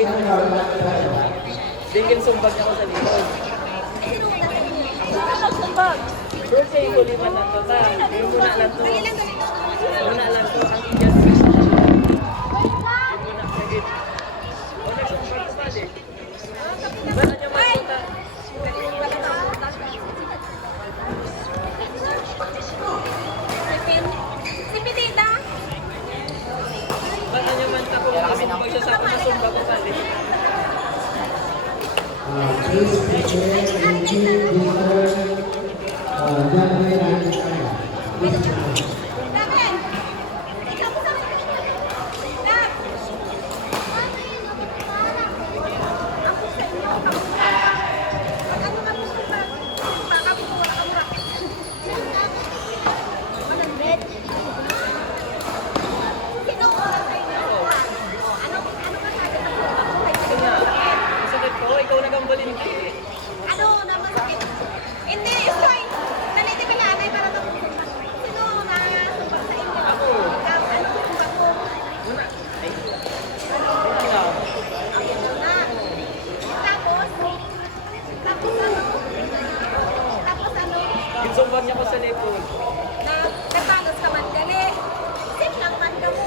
imo yung sumbag ko sa likod. Bigyan sumbag niya ko sa likod. Magsumbag. Pero siya yung kuliman na to, ta. Yung muna lang to. Muna lang to, ang iyan. Yung muna, sagit. O, nagsumbag ko pa din. Ba't niya magpunta? Si Pitita. Ba't niya man kung masumbag siya sa ako, nasumbag ko pa din. Please prepare to keep Bakit? Ikaw mo sa Nak. Ako sa inyo. Pag ano ka gusto pa? Baka po wala kang rak. Manandit. Sino ko lang sa inyo? Ano ka sabi na po? Ako Sige na. Masakit ko, ikaw nagambalin ka eh. ano naman sakit? Hindi, fine. Naliti ka lanay para tapos. Sino nakasumbag sa inyo? Ako. Ikaw, ano sumbag mo? Muna. Ay. Ikaw. Ako muna. Tapos ano? Tapos ano? Yung sumbag niya ko sa likod. Na nagbalos ka man gali. Sit lang man ka mo.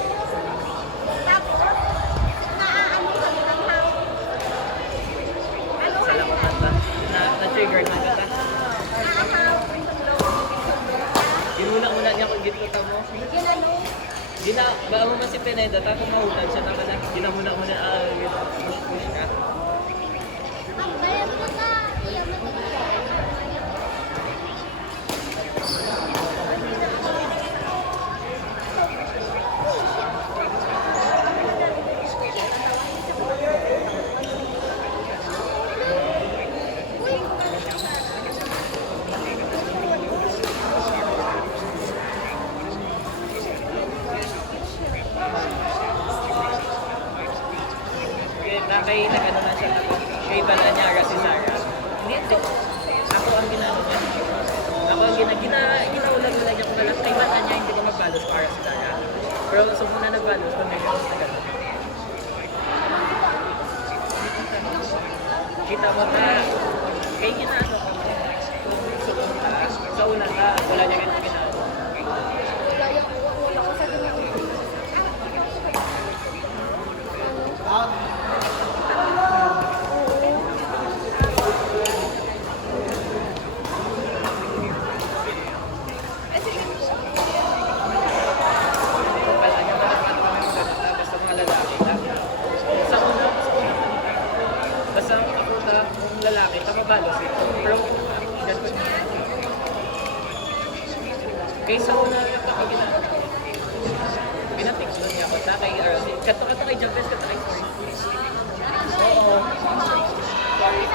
Tapos, naaano ka mo ng how? Ano Sa ka lamutan ba? Na-trigger na kita. Naahaw. Ginuna-una niya kung gito ka mo. Ginano? Ba mo man si Pineda, tapos mahutan siya naman na ginamuna-una push ka. Ang bayad ko ka. Kay nag-ano na siya, kay Bananyara si Sarah. Hindi, ako ang ginano niya. Ako ang ginaulag na niya ko na lang kay Bananya, hindi ko magbalos para si Sarah. Pero so muna nagbalos, kung may balos na gano'n. Kita mo ka, kay ginano ko. Sa una ka, wala niya ginano. Wala niya ba naman kami maganda, basta mga lalaki. Sa una, basta ako na kung lalaki, mabalos eh. Pero ganito niya. Kaysa una, ako ginagawa. Pinapicture niya ako. Kay RLC. Kato kay Jumpers, kato kay Story. Oo. Sorry.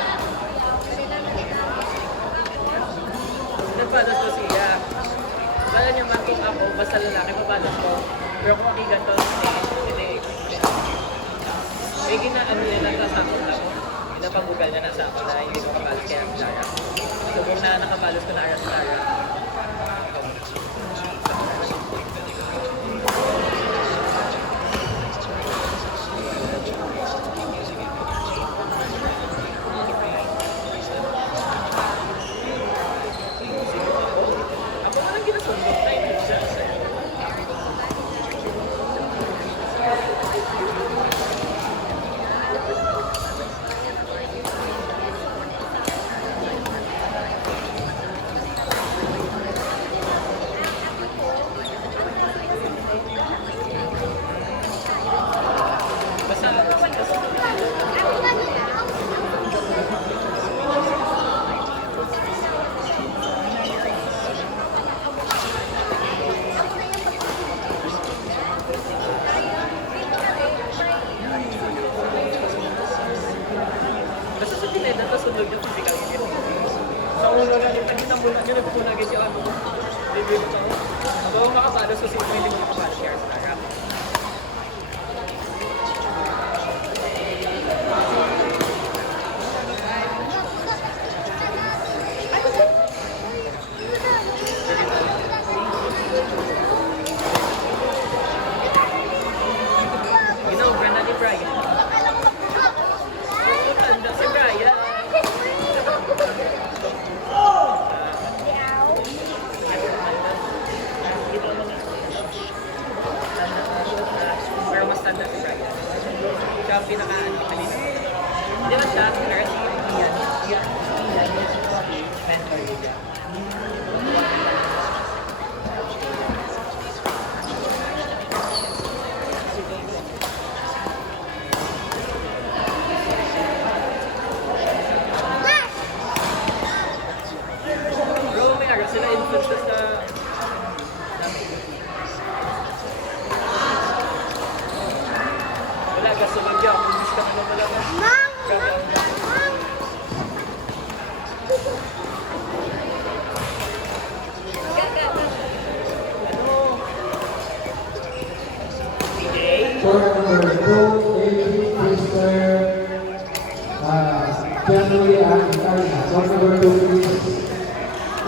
Nagpalos ko siya. Wala niya man kung ako, basta lalaki, mapalos ko. Pero kung hindi ganito, hindi. Eh, ginaano niya nagkasakot lang. Pinapagugal niya nasa ako na hindi ko kapalos kaya ang Lara. So, kung na nakapalos ko na Aras Lara. Ako walang ginasundot tayo siya. Basta sa pineda, tapos sunod yung physical yun. Sa ulo na rin, pag itambulan nyo, nagpunagin yung ano. Bibig ko. Bago makapalo sa sino, hindi mo makapalo kaya sa harap. Ginawa na ni Brian. Generally, I'm China. Board number 2, please.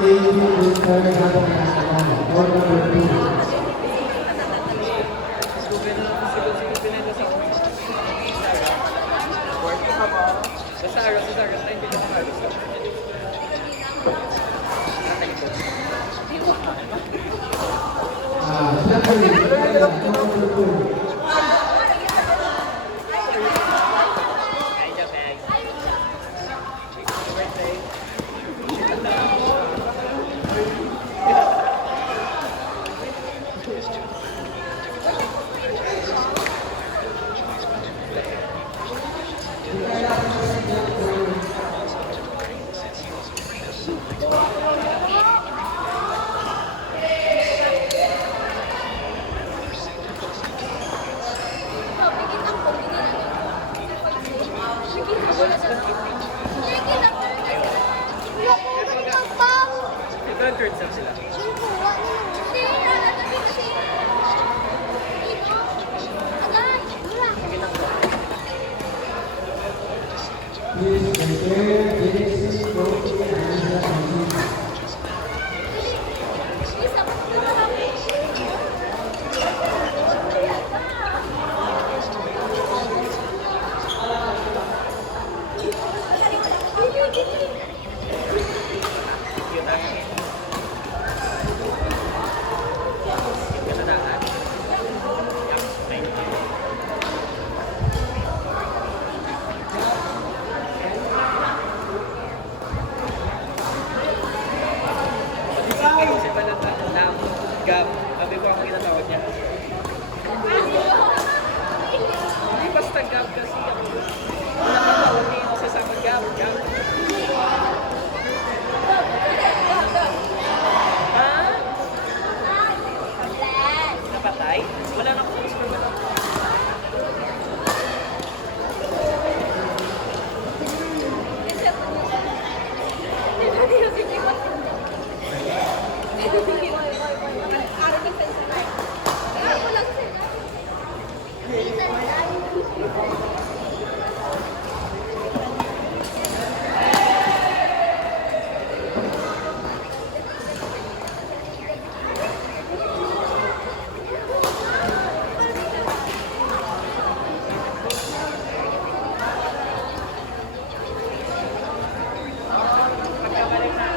Thank you, Mr. Hapon. Board number 2. Silupin na ito sa work ko ka mo. Sa Sarah, tayo hindi ka makalos ka. Generally, board number 2. Ay, Japan. Birthday. Ito ang third sem sila. Please prepare, Genesis, Kofi, and Anita. Yun ang kanadaan. Yup, thank you. Kasi pala ng gap, sabi ko ang kinatawag niya. Hindi basta gap kasi ako. Nakakauni ako sa sama gap. Ha? Napatay? Wala na ako sa superman. Pagkabalik na.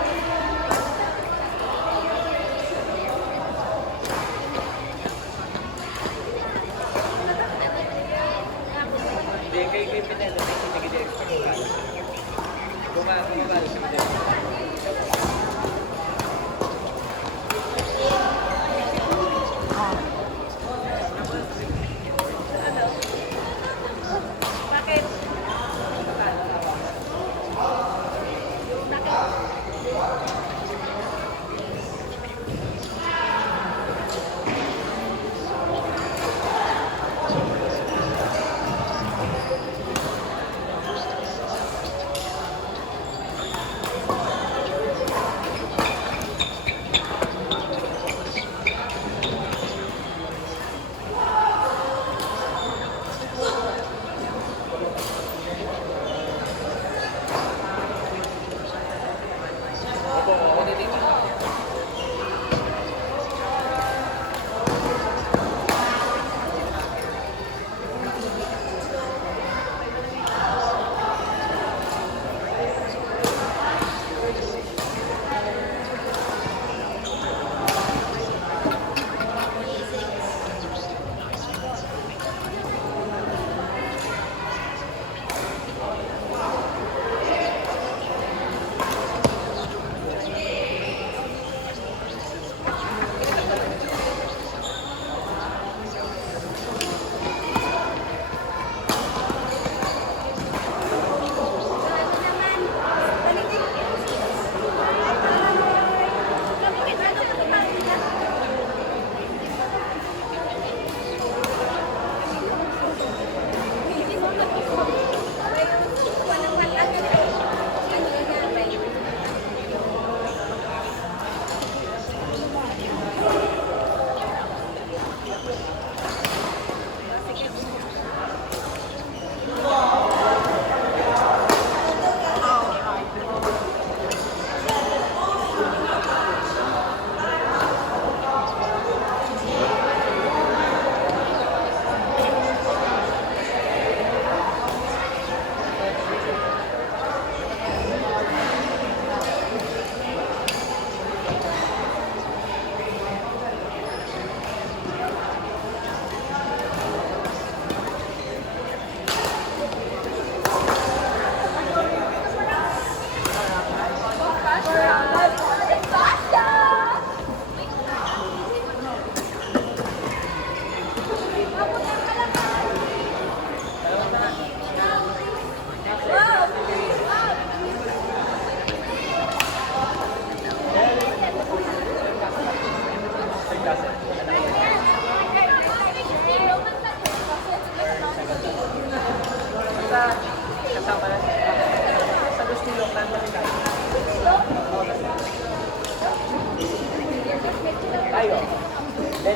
Hindi, kay Pinelo, may sinigil extra kumalo. Kumalo si Pinelo. Bakit?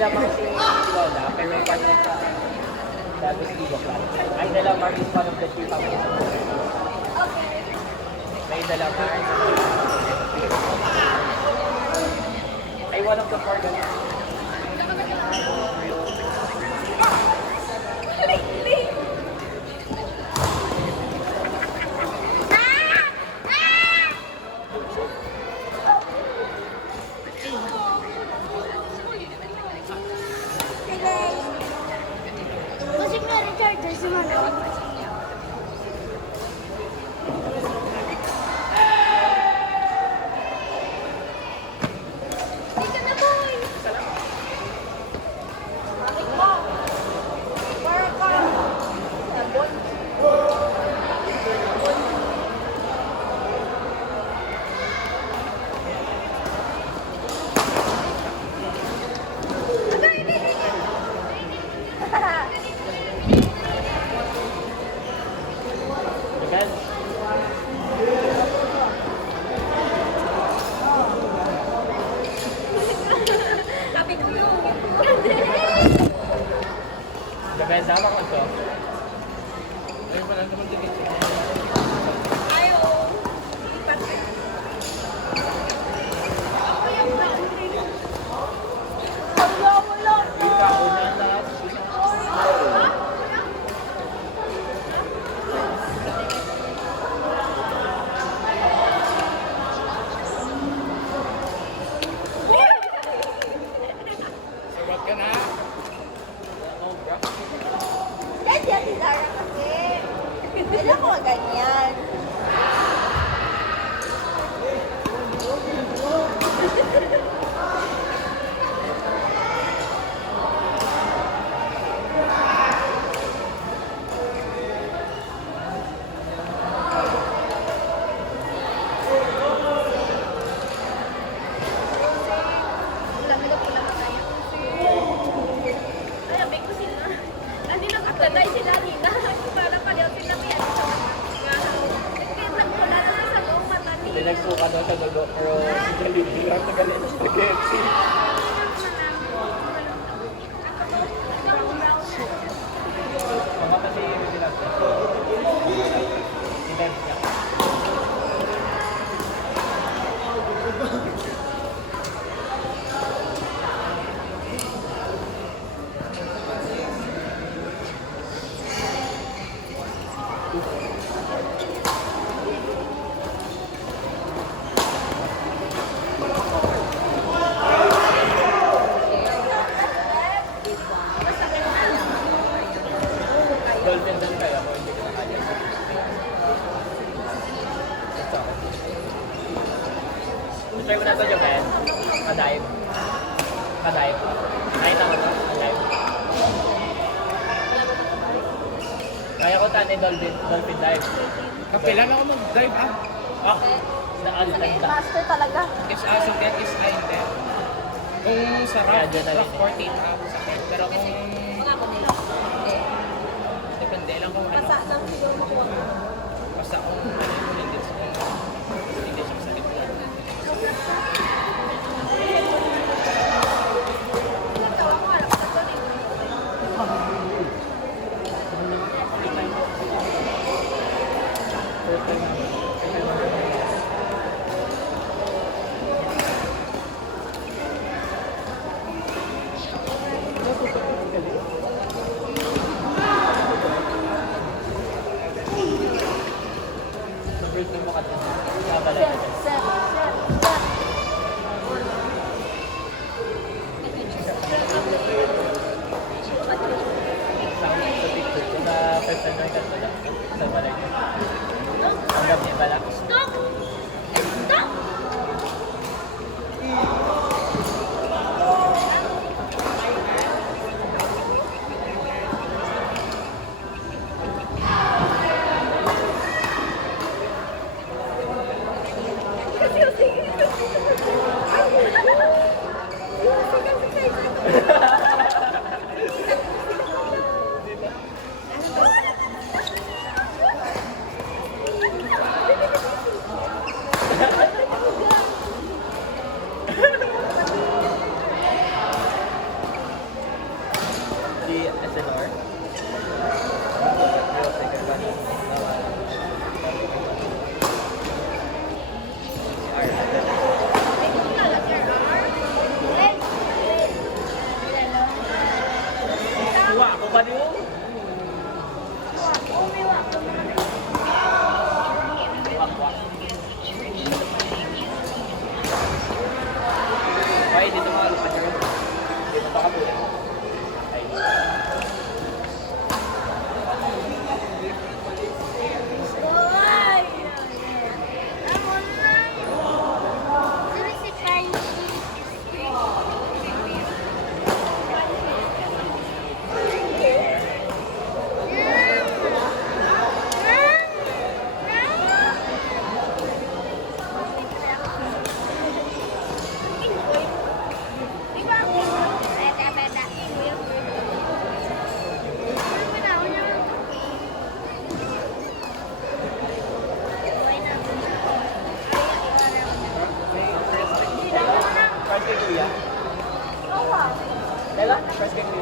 Mar si Lola, pero yung part ng Dados Ligo Club. Ay, De La Mar is one of the three families of Luzon. Okay. May De La Mar. Ay, one of the four ganun. Kasi nga recharger si Mano. Dito na, boy! Bakit mo? Para ka. Sabon. Agad. Sabi ko yung Agad, sama ko to. ayaw. Ipat. Ako yung brown rin. Wala na. Ikaw, una na. Sabat ka na. Oh, bro. Ganyan si Zara kasi. Wala ko ganyan. Ay, abay ko sila. Ano nag-apply sila nila? Para paliw sila may ano. Nagpinsan ko lang sa buong mata ni. Pinagsuka daw sa dugo, pero galit hirap na galit sa spaghetti. Mga kasi yung sila. Intense niya. Dolphin din kayo kung hindi ko na kaya. Ito. Try mo na ito, Joken. Kadive. Kadive. Nakita mo ito? Kadive. Kaya ko tani dolphin dive. Kapilan ako mag-drive ah. Ah! Naan, ganda. Master talaga. Is aso get is I there. Kung sa Kaya rough, dyan na rin. rough 14 hours sakit. Pero kung Mga ko nila. depende lang kung ano. Basa lang siguro makuha ko. Basta kung hindi siya masakit. Nagtawa ko, alam ko sa rin. First time mo ka dyan. Nabalay ka dyan. Sir. Sa picture ko sa first time na ka dyan. Sa balay ka. Ang gabi bala. Stop! Stop! Kuya. Lela, first game ko.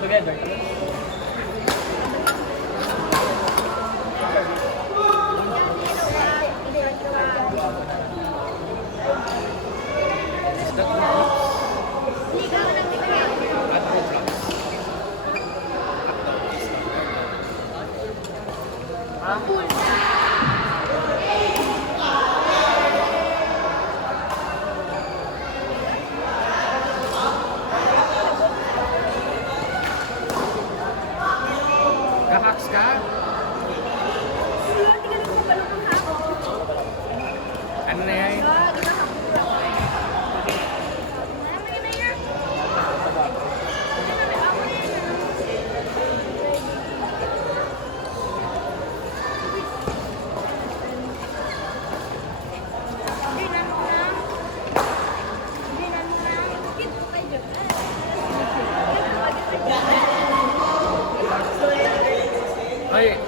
Together. Kahaks ka? Ano na yan? Ay,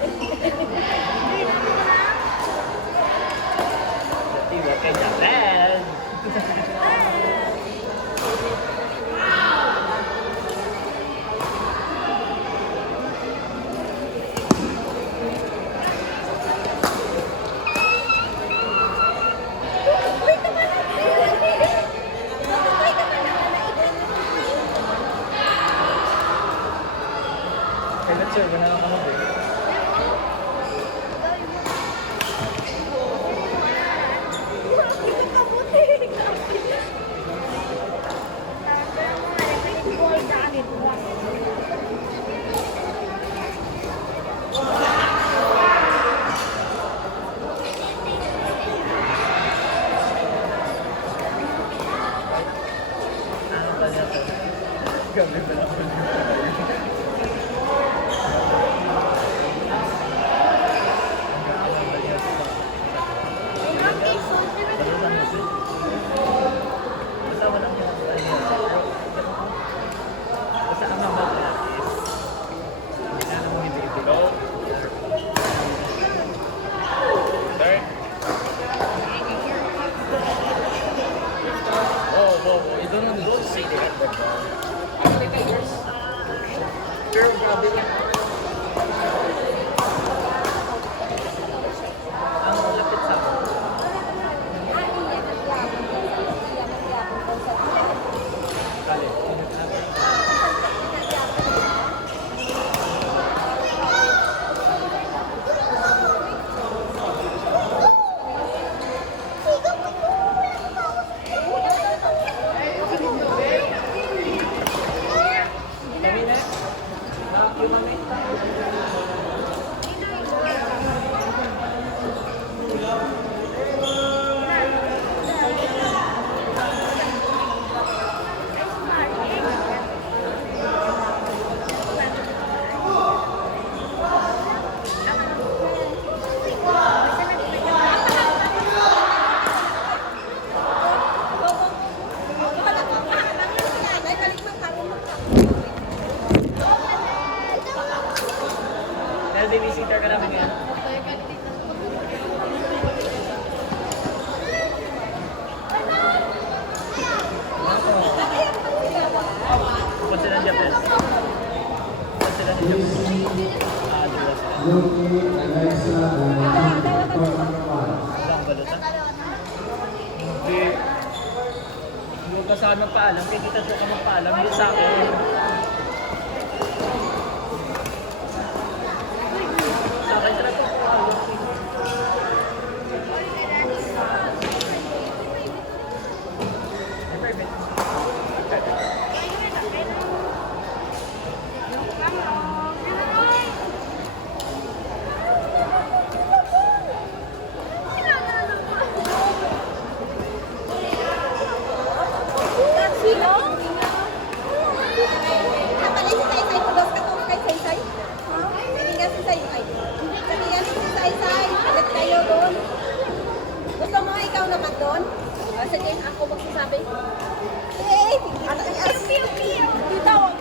Tiba kay Jabel. Kaya let's serve na lang ako. Ano ba niya to? Gabi ba lang? Basta walang basta ang number niya is hindi na mo hindi ito. sir. Ito nun, don't say that. Pero grabe yan. Ang lapit sa akin. Kali. Kami na. Document. Dahil babysitter ka namin yan. Kung sila Japan. Kung sila ni Japan. Dua sila. Lucky, Alexa, and Court number 1. Walang balota. Hindi. Hindi ka sana paalam. Kaya kita siya ka magpaalam. Hindi sa akin. Sa akin sila pa paalam. Perfect. Gusto mo ikaw naman doon? Sige, ako magsasabi. Eh, ano yan? Piu, piu, piu. Tawag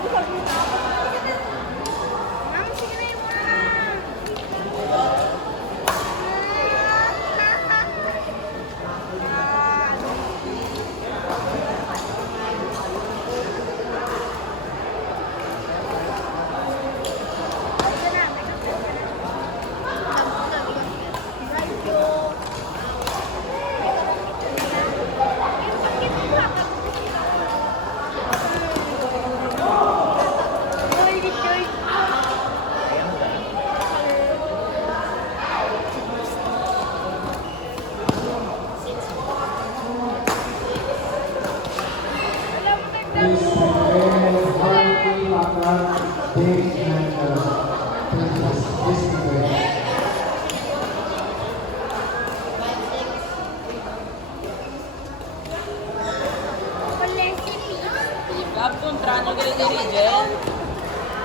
Ab kontra nyo dili ni Rigel.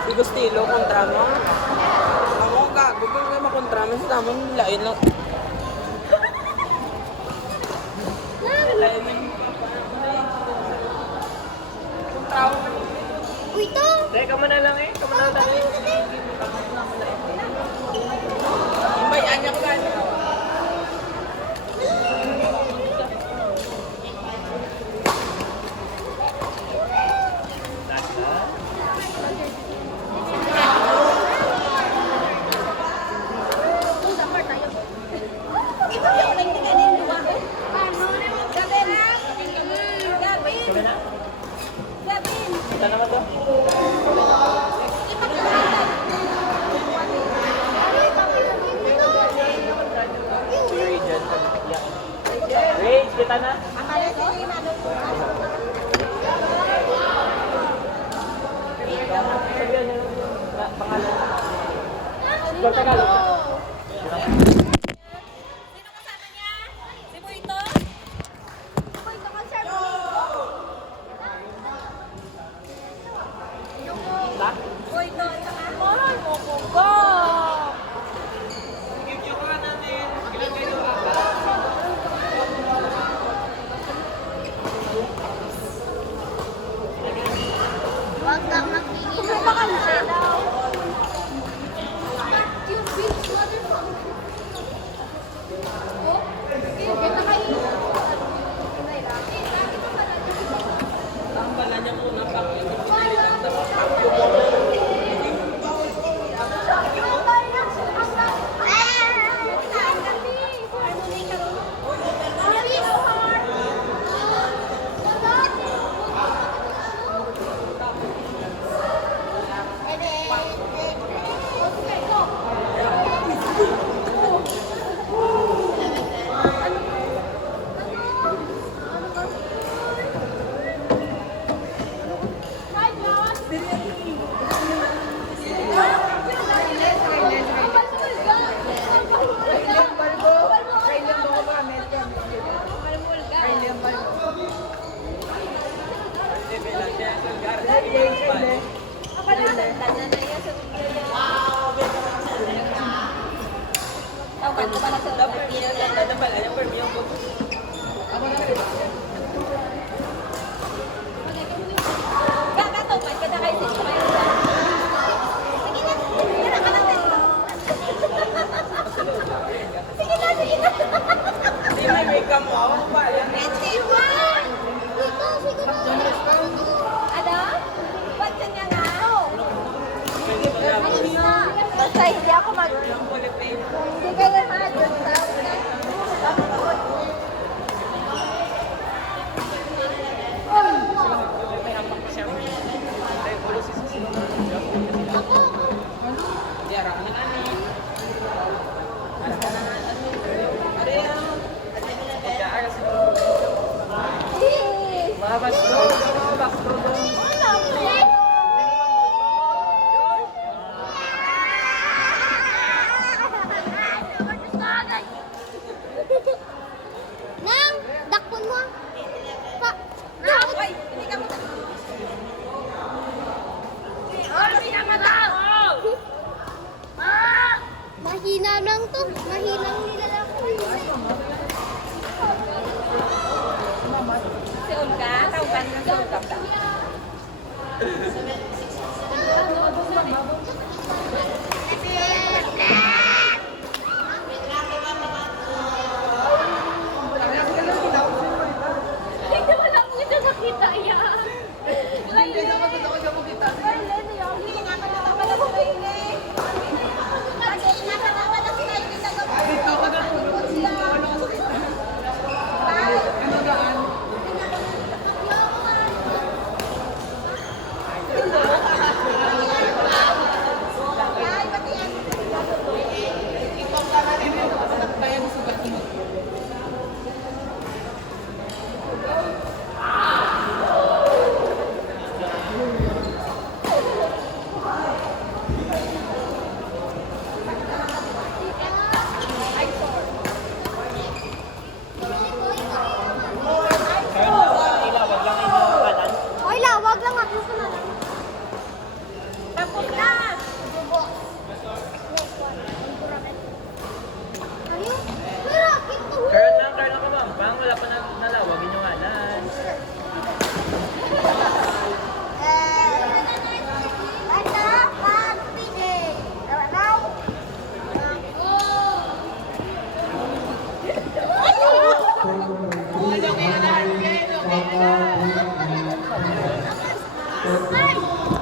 Si Gustilo kontra mo. Ako gago kung kayo makontra mo sa tamang lain lang. Lain lang. Kontra mo. Uy, ito! Teka mo na lang eh. Kamu na lang eh. Ibayaan niya ko gano'n. Kita naman to. Rage, kita na. Sabihan niyo pangalan. Gol Tagalog na. Sino kasama niya? Si Buito? Buito ka, sir. Ta? Buito, saka mahal mo ko ba? Give ka namin. Ilan kayo Huwag kang makikita. Kumapa ka na. You big motherfucker. Oh, kita kayo. Ang pala niya muna pang Basta hindi ako hindi kayo mag-tao na. Mga basto, mga basto. Nang, dakpon mo. Pa, nang, hindi ka mahina lang to. Mahinang nilalaki. Si Olga, tawagan na si Olga ba? Hindi wala mo ito nakita yan. Hindi naman ito ako makita. Hindi nga ka natakala ko kayo eh. Kasi nakatawa na sila yung ginagawa. Ito ka na. Ano gaan? Papa, Queen, and Princess. Ay!